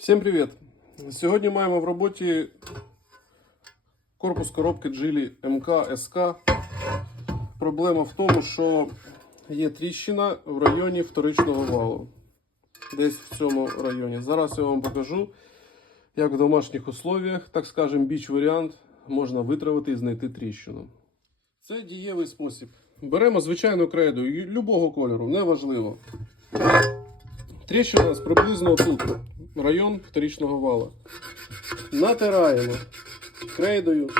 Всім привіт! Сьогодні маємо в роботі корпус коробки Geely MK SK. Проблема в тому, що є тріщина в районі вторичного валу. Десь в цьому районі. Зараз я вам покажу, як в домашніх условіях, так скажемо, біч варіант, можна витравити і знайти тріщину. Це дієвий спосіб. Беремо звичайну крейду любого кольору, неважливо. Тріщина у нас приблизно тут, район вторичного вала. Натираємо крейдою.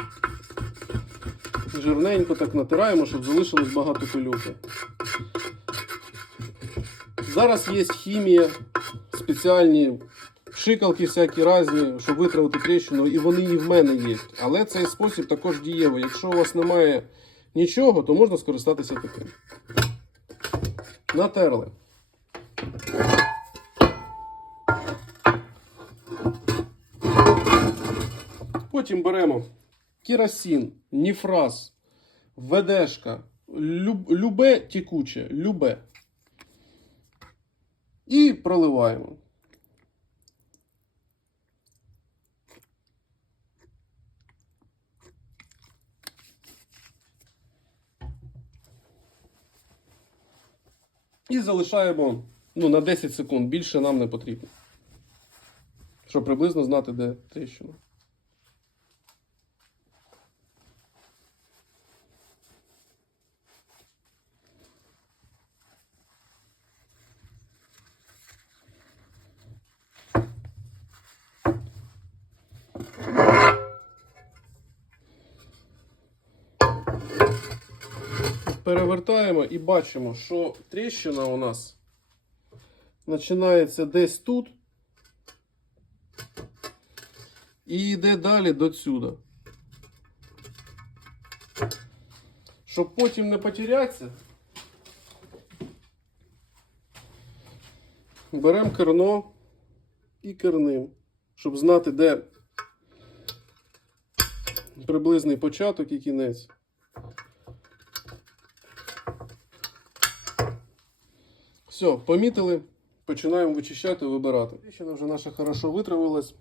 Жирненько так натираємо, щоб залишилось багато пилюки. Зараз є хімія, спеціальні шикалки всякі різні, щоб витравити тріщину, і вони і в мене є. Але цей спосіб також дієвий. Якщо у вас немає нічого, то можна скористатися таким. Натерли. Потім беремо керосин, ніфраз, ведешка, люб, любе тікуче, любе. І проливаємо. І залишаємо ну, на 10 секунд. Більше нам не потрібно. Щоб приблизно знати, де тріщина. Перевертаємо і бачимо, що тріщина у нас починається десь тут і йде далі до сюди. Щоб потім не потерятися, беремо керно і керним, щоб знати, де приблизний початок і кінець. Все, помітили, починаємо вичищати, вибирати. Тріщина вже наша хорошо витравилась.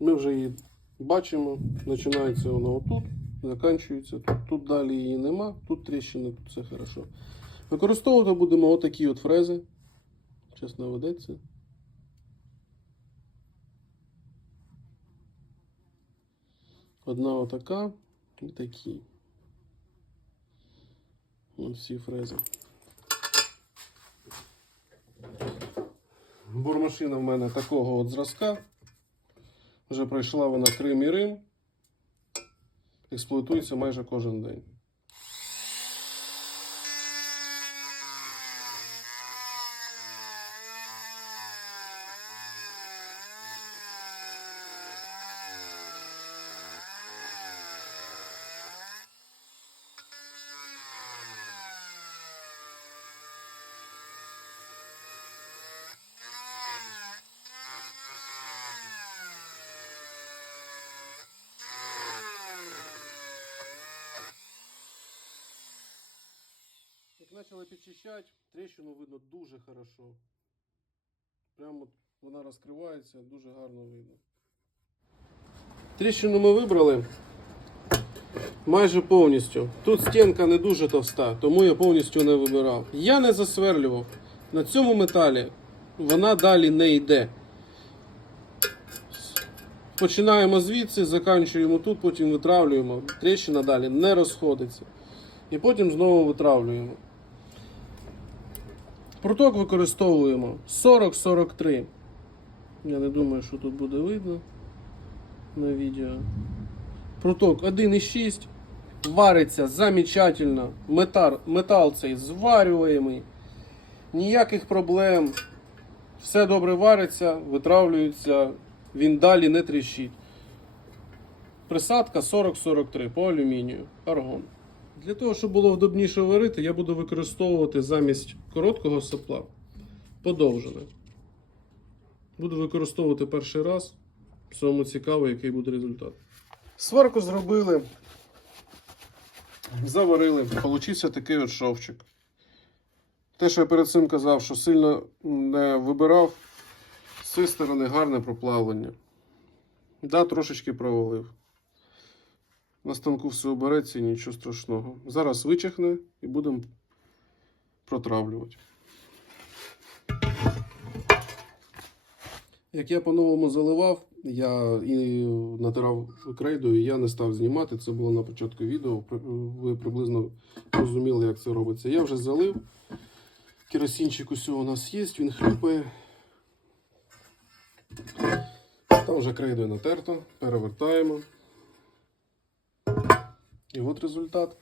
Ми вже її бачимо. Починається воно отут, закінчується тут. Тут далі її нема, тут тріщини, тут все хорошо. Використовувати будемо отакі от фрези. Зараз наведеться. Одна отака і такі. Ось всі фрези. Бурмашина в мене такого от зразка. Вже пройшла вона Крим і Рим. Експлуатується майже кожен день. Як почали підчищати, тріщину видно дуже хорошо. Прямо вона розкривається, дуже гарно видно. Тріщину ми вибрали майже повністю. Тут стінка не дуже товста, тому я повністю не вибирав. Я не засверлював. На цьому металі вона далі не йде. Починаємо звідси, заканчуємо тут, потім витравлюємо. Тріщина далі не розходиться. І потім знову витравлюємо. Пруток використовуємо 40-43. Я не думаю, що тут буде видно на відео. Пруток 1,6. Вариться замечательно. Метал, метал цей зварюємий. Ніяких проблем. Все добре вариться, витравлюється, він далі не тріщить. Присадка 40-43 по алюмінію. Аргон. Для того, щоб було вдобніше варити, я буду використовувати замість короткого сопла подовжене. Буду використовувати перший раз. Самому цікаво, який буде результат. Сварку зробили, заварили, получився такий от шовчик. Те, що я перед цим казав, що сильно не вибирав, цієї сторони гарне проплавлення. Да, трошечки провалив. На станку все обереться і нічого страшного. Зараз вичихне і будемо протравлювати. Як я по-новому заливав, я і натирав крейдою, я не став знімати. Це було на початку відео. Ви приблизно розуміли, як це робиться. Я вже залив. Керосинчик усього у нас є, він хлюпає. Там вже крейдою натерто, перевертаємо. І от результат.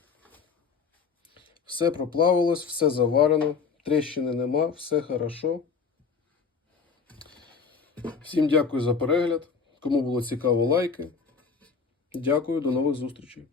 Все проплавилось, все заварено, тріщини нема, все хорошо. Всім дякую за перегляд. Кому було цікаво, лайки. Дякую, до нових зустрічей.